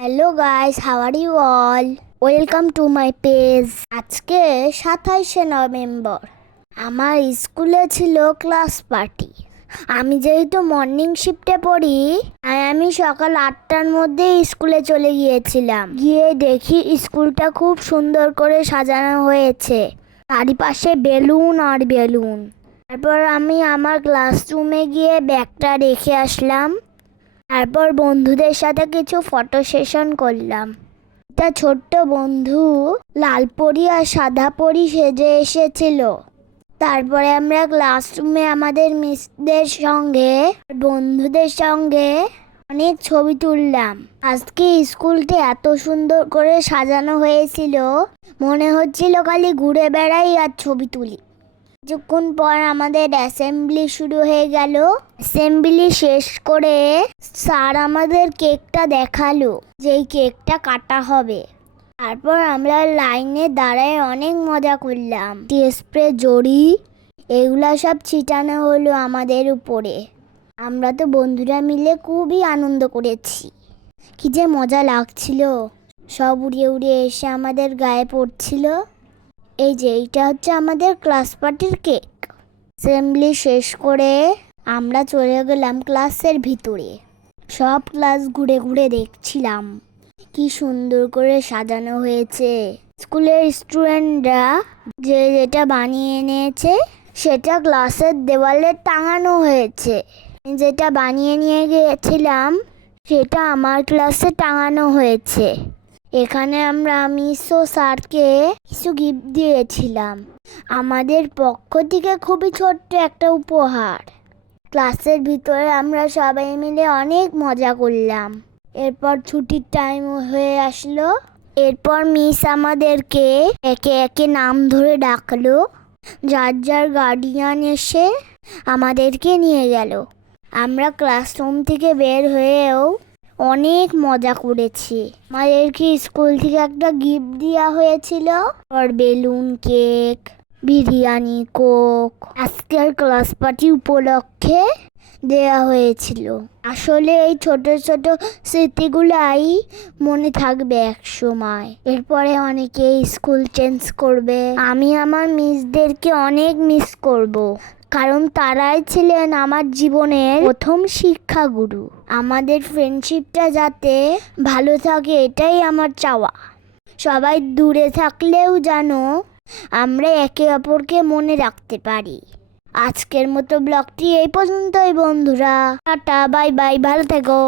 Hello guys, how are you all? Welcome to my page. আজকে 27শে November. আমার স্কুলে ছিল ক্লাস পার্টি। আমি যেহেতু মর্নিং শিফটে পড়ি, তাই আমি সকাল 8টার মধ্যে স্কুলে চলে গিয়েছিলাম। গিয়ে দেখি স্কুলটা খুব সুন্দর করে সাজানো হয়েছে, চারিপাশে বেলুন আর বেলুন। তারপর আমি আমার ক্লাসরুমে গিয়ে ব্যাগটা রেখে আসলাম। তারপর বন্ধুদের সাথে কিছু ফটো সেশন করলাম। একটা ছোট্ট বন্ধু লাল পরি আর সাদা পরি সেজে এসেছিল। তারপরে আমরা ক্লাসরুমে আমাদের মিসদের সঙ্গে বন্ধুদের সঙ্গে অনেক ছবি তুললাম। আজকে স্কুলটি এত সুন্দর করে সাজানো হয়েছিল, মনে হচ্ছিল খালি ঘুরে বেড়াই আর ছবি তুলি। কিছুক্ষণ পর আমাদের অ্যাসেম্বলি শুরু হয়ে গেল। অ্যাসেম্বলি শেষ করে স্যার আমাদের কেকটা দেখালো, যেই কেকটা কাটা হবে। তারপর আমরা লাইনে দাঁড়ায় অনেক মজা করলাম। স্প্রে জড়ি এগুলা সব ছিটানো হলো আমাদের উপরে। আমরা তো বন্ধুরা মিলে খুবই আনন্দ করেছি। কি যে মজা লাগছিল, সব উড়িয়ে উড়িয়ে এসে আমাদের গায়ে পড়ছিল। এই যে এইটা হচ্ছে আমাদের ক্লাস পার্টির কেক। অ্যাসেম্বলি শেষ করে আমরা চলে গেলাম ক্লাসের ভিতরে। সব ক্লাস ঘুরে ঘুরে দেখছিলাম কি সুন্দর করে সাজানো হয়েছে। স্কুলের স্টুডেন্টরা যে যেটা বানিয়ে এনেছে সেটা ক্লাসের দেওয়ালে টাঙানো হয়েছে। যেটা বানিয়ে নিয়ে গিয়েছিলাম সেটা আমার ক্লাসে টাঙানো হয়েছে। এখানে আমরা মিস ও স্যারকে কিছু গিফট দিয়েছিলাম, আমাদের পক্ষ থেকে খুবই ছোট্ট একটা উপহার। ক্লাসের ভিতরে আমরা সবাই মিলে অনেক মজা করলাম। এরপর ছুটির টাইম হয়ে আসলো। এরপর মিস আমাদেরকে একে একে নাম ধরে ডাকলো। যার যার গার্ডিয়ান এসে আমাদেরকে নিয়ে গেল। আমরা ক্লাসরুম থেকে বের হয়েও অনেক মজা করেছি। আমাদেরকে স্কুল থেকে একটা গিফট দেওয়া হয়েছিল, আর বেলুন, কেক, বিরিয়ানি, কোক আজকের ক্লাস পার্টি উপলক্ষে দেওয়া হয়েছিল। আসলে এই ছোট ছোট স্মৃতিগুলাই মনে থাকবে এক সময়। এরপরে অনেকে স্কুল চেঞ্জ করবে। আমি আমার মিসদেরকে অনেক মিস করব, কারণ তারাই ছিলেন আমার জীবনের প্রথম শিক্ষাগুরু। আমাদের ফ্রেন্ডশিপটা যাতে ভালো থাকে এটাই আমার চাওয়া। সবাই দূরে থাকলেও যেন আমরা একে অপরকে মনে রাখতে পারি। আজকের মতো ব্লগটি এই পর্যন্তই বন্ধুরা। টাটা, বাই বাই, ভালো থেকো।